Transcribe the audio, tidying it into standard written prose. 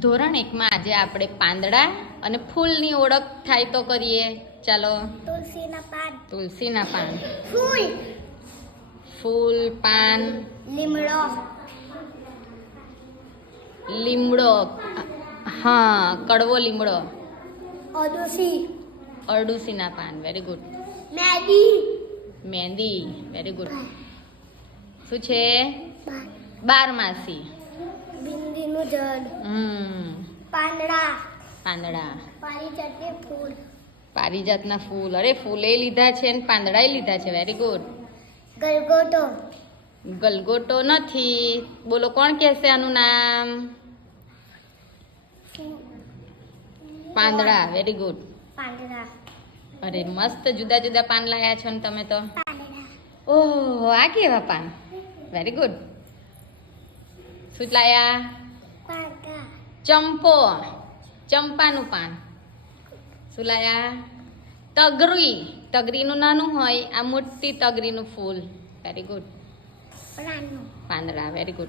ધોરણ 1 માં આજે આપણે પાંદડા અને ફૂલની ઓળખ થાય તો કરીએ. ચાલો. તુલસીના પાન. તુલસીના પાન. ફૂલ. ફૂલ, પાન. લીમડો. લીમડો. હા, કડવો લીમડો. અરડુસી. અરડુસીના પાન. Very good. મહેંદી. મહેંદી. Very good. શું છે? બારમાસી. બિંદીનું ઝાડ. પાંદડા. પાંદડા. પારિજાતની ફૂલ. પારિજાતના ફૂલ. અરે ફૂલે લીધા છે ને પાંદડાય લીધા છે. Very good. ગલગોટો. ગલગોટો નથી. બોલો કોણ કહેશે આનું નામ? પાંદડા. Very good. પાંદડા. અરે મસ્ત જુદા જુદા પાન લાયા છો ને તમે તો. પાંદડા. ઓહ, આ કેવા પાન? Very good. શું લાયા? પાંદડા. ચંપો. ચંપાનું પાન. શું લાયા? તગરી. તગરીનું નાનું હોય, આ મોટી તગરીનું ફૂલ. Very good. રાનું. પાંદડા. Very good.